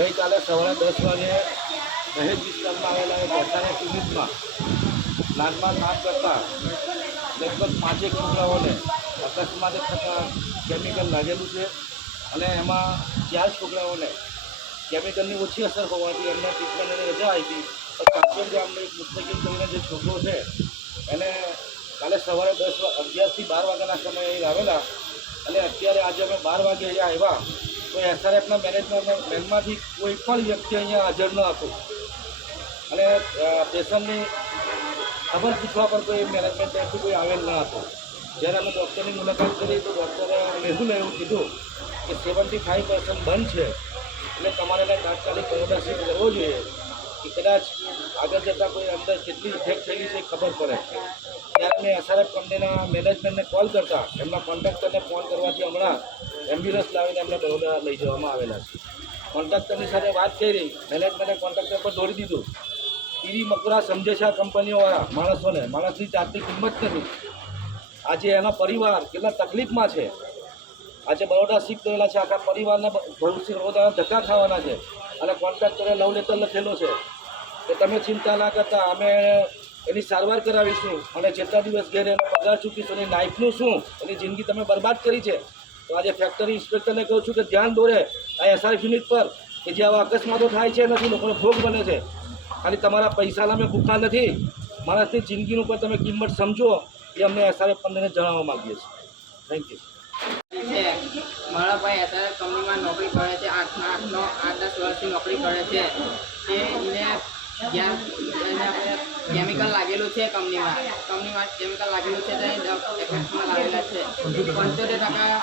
ગઈકાલે સવારે દસ વાગે દહેજ વિસ્તારમાં આવેલા એસઆરએસ યુનિટમાં પ્લાન્ટમાં કામ કરતા લગભગ પાંચેક છોકરાઓને અકસ્માતે થતાં કેમિકલ લાગેલું છે અને એમાં ચાર છોકરાઓને કેમિકલની ઓછી અસર હોવાથી એમને ટ્રીટમેન્ટની રજા આપી. હતી કાશ્મીર ગામનો એક મુસ્તકીમ કરીને જે છોકરો છે, એને કાલે સવારે દસ અગિયારથી બાર વાગ્યાના સમયે આવેલા અને અત્યારે આજે અમે બાર વાગે અહીંયા આવ્યા. તો એસઆરએફના મેનેજમેન્ટ મેનમાંથી કોઈ પણ વ્યક્તિ અહીંયા હાજર ન હતો. અને પેશન્ટની ખબર પૂછવા પર કોઈ મેનેજમેન્ટ ત્યાંથી કોઈ આવેલ ન હતું. જ્યારે અમે ડૉક્ટરની મુલાકાત કરી તો ડૉક્ટરે મેહુલે એવું કીધું કે સેવન્ટી ફાઈવ પર્સન્ટ બંધ છે. એટલે તમારે એને તાત્કાલિક બરોડા કરવો જોઈએ કે કદાચ આગળ જતાં કોઈ અંદર કેટલી ઇફેક્ટ થયેલી છે ખબર પડે. ત્યારે મેં એસઆરએફ કંપનીના મેનેજમેન્ટને કોલ કરતા. એમના કોન્ટ્રાક્ટરને ફોન કરવાથી હમણાં એમ્બ્યુલન્સ લાવીને એમને બરોડા લઈ જવામાં આવેલા છે. કોન્ટ્રાક્ટરની સાથે વાત કરી, મેનેજમેન્ટે કોન્ટ્રાક્ટર પર દોડી દીધું. ટીવી મકરા સમજે છે આ કંપનીઓવાળા માણસોને, માણસની જાતની કિંમત નથી આજે એનો પરિવાર કેટલા તકલીફમાં છે. આજે બરોડા શીખ ગયેલા છે, આખા પરિવારને ભવિષ્ય બરોડા ધક્કા ખાવાના છે. અને કોન્ટ્રાક્ટરે લવ લેટર લખેલો છે કે તમે ચિંતા ના કરતા, અમે એની સારવાર કરાવીશું. અને જેટલા દિવસ ઘેર એનો પગાર ચૂકીશું, એની લાઈફનું શું? એની જિંદગી તમે બરબાદ કરી છે. તો આજે ફેક્ટરી ઇન્સ્પેક્ટરને કહું છું કે ધ્યાન દોરે આ એસઆરએફ યુનિટ પર કે જે આવા અકસ્માતો થાય છે નથી, લોકોનો ભોગ બને છે. ખાલી તમારા પૈસાના મેં ભૂખા નથી. માણસની જિંદગીનું પણ તમે કિંમત સમજો એ અમને એસઆરએફ પંદરને જણાવવા માગીએ છીએ. થેન્ક યુ મારા ભાઈ એસઆરએફ કંપનીમાં નોકરી કરે છે. આઠ આઠનો, આઠ દસ વર્ષથી નોકરી કરે છે. એને જ્યાં કેમિકલ લાગેલું છે કંપનીમાં. કંપનીમાં કેમિકલ લાગેલું છે તો એફેક્ટમાં લાવેલા છે. પંચોતેર ટકા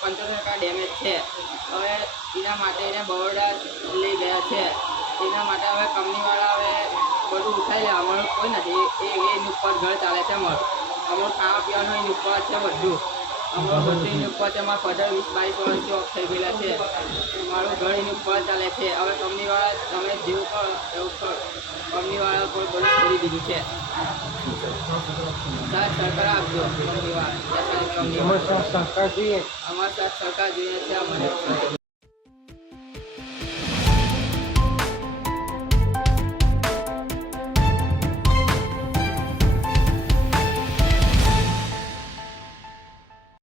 પંચોતેર ટકા ડેમેજ છે. હવે એના માટે એને બરોડા લઈ ગયા છે. એના માટે હવે કંપનીવાળા હવે બધું ઉઠાવી લે. અમારું કોઈ નથી. એ એની ઉપર ઘર ચાલે છે અમારું અમારું ખાવા પીવાનું એની ઉપર છે બધું. અમારું એની ઉપર અમારા પંદર વીસ બાવીસ વર્ષથી ઓફ થઈ ગયેલા છે. મારું એની ઉપર ચાલે છે. હવે કંપનીવાળા તમે જેવું કરો એવું કરો. કંપનીવાળા પણ બધું છોડી દીધું છે. સાથ સરકાર આપજો કંપનીવાળા. કંપનીવાળા સરકાર જોઈએ. અમારી સાથ સરકાર જોઈએ છે અમને